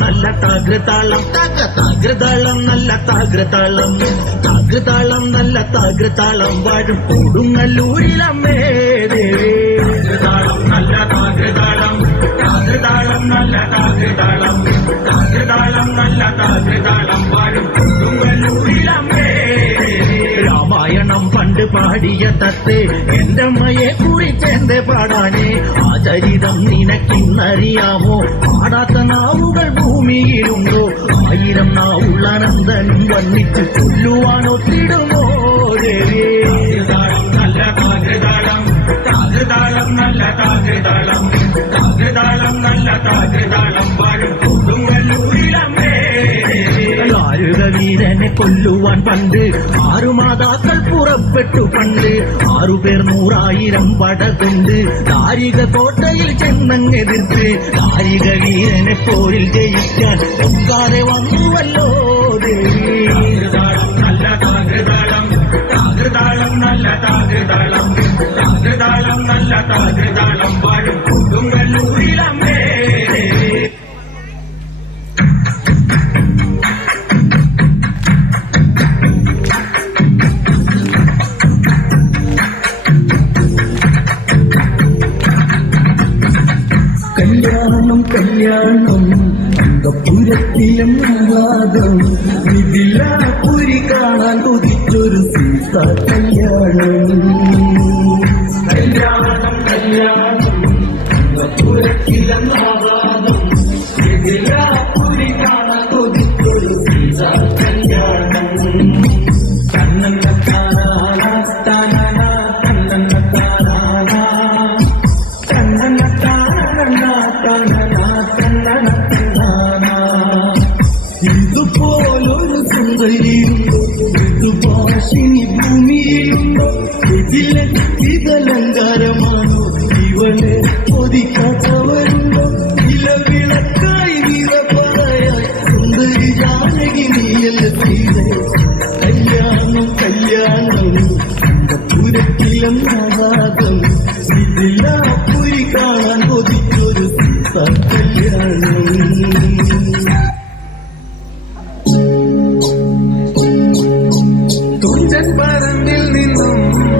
നല്ല താഗ്രതാളം താഗ്രതാളം നല്ല താഗ്രതാളം താഗ്രതാളം നല്ല താഗ്രതാളം വാഴും കൊടുങ്ങല്ലൂരിലമ്മേ താഗ്രതാളം നല്ല താഗ്രതാളം താഗ്രതാളം നല്ല താഗ്രതാളം താഗ്രതാളം നല്ല താഗ്രതാളം വാഴും കൊടുങ്ങല്ലൂരിലമ്മേ രാമായണം പണ്ട് പാടിയ തത്തെ എന്റെ അമ്മയെ കുറിച്ചെന്റെ പാടാനേ? ചരിതം നിനക്കിന്നറിയാമോ? പാടാത്ത നാവുകൾ ഭൂമിയിലുണ്ടോ? ആയിരം നാവുള്ള അനന്തനും വന്നിച്ച് കൊല്ലുവാൻ ഒത്തിടുമോ നല്ല താകൃതാളം. താകൃതാളം നല്ല താകൃതാളം. താകൃതാളം നല്ല താകൃതാളം. കൊല്ലുവാൻ പണ്ട് ആറു മാതാക്കൾ പുറപ്പെട്ടു പണ്ട്. ആറുപേർ നൂറായിരം പടതുണ്ട് ദാരിക കോട്ടയിൽ ചെന്നങ്ങെതിർത്ത് ദാരിക വീരനെ പോരിൽ ജയിക്കാൻ ഒക്കാതെ വന്നുവല്ലോ നല്ല താകൃതാളം താകൃതാളം നല്ല താകൃതാളം. താകൃതാളം നല്ല താകൃതാളം. കല്യാണം കല്യാണം. അന്തപുരത്തിലും ഇതില്ലാ ഇതിലാപുരി കാണാൻ കൊതിച്ചൊരു സീത കല്യാണം. കല്യാണം കല്യാണം. അന്തപുരത്തിലും ഇതിലെ ഇതലങ്കാരമാണോ? ഇവളെ ഒതിക്കാത്തവരുണ്ടോ ഇലവിളക്കായി നിറപ്പറയായി സുന്ദരി ജാനകി നീയല്ല ചെയ്തേ. കല്യാണം കല്യാണം ആവാദം ഇതിലാപ്പുരി കാണാൻ കൊതിച്ചൊരു കല്യാണം. തുഞ്ചൻ പറമ്പിൽ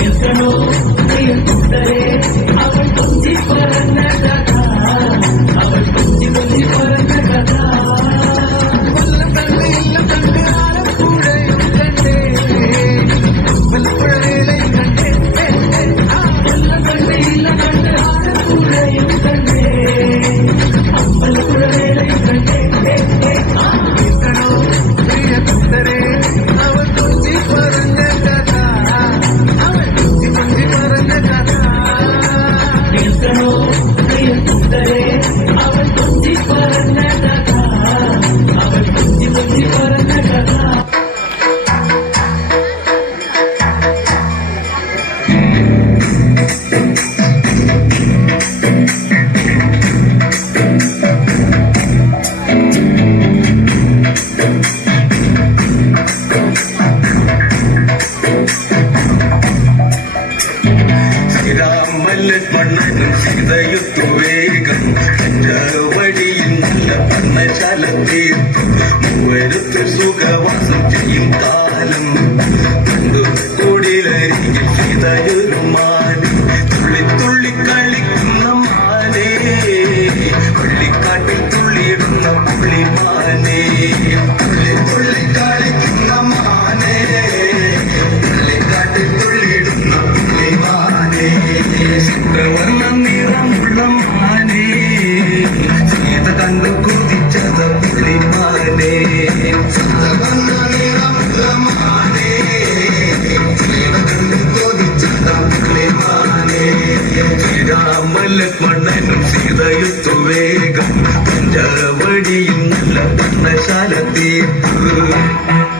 കേൾക്കണോ നല്ല പർണശാല തീർത്തു മൂവരുത്ത് സുഖവാസം ചെയ്യും കാലം. കണ്ടു കൂടിലരികിൽ സീതയൊരു മാന് ശ്രീരാമലക്ഷ്മണനും സീതയുത്തു വേഗം. പഞ്ചവടിയിൽ നല്ല പർണശാല തീർത്തു.